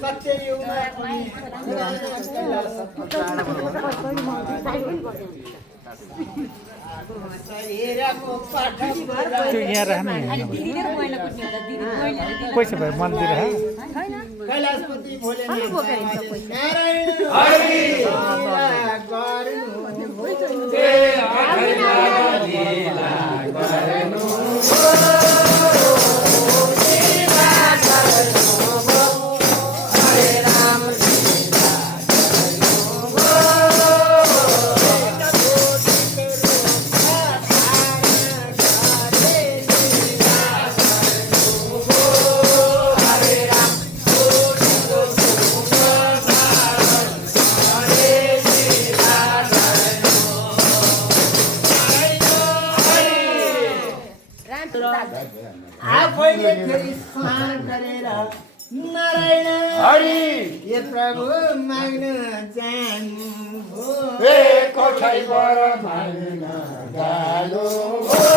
सत्य युगमा पनि शरीरको पाठक त्यो यहाँ राख्ने पैसा भयो मन्दिर है कैलाशपति भोलेनाथ नारायण हरि गर्नु आफैले फेरि स्मरण गरेर नारायण हरि ये प्रभु माग्न जानु हो कोठै बर माग्न जानु हो